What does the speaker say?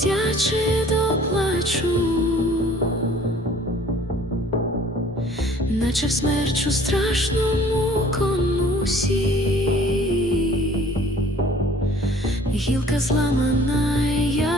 дитячи до плачу, наче в смерчу страшному конусі, гілка зламана, я.